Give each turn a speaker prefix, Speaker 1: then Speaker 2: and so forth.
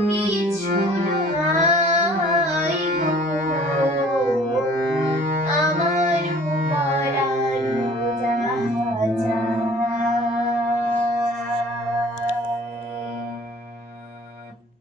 Speaker 1: me.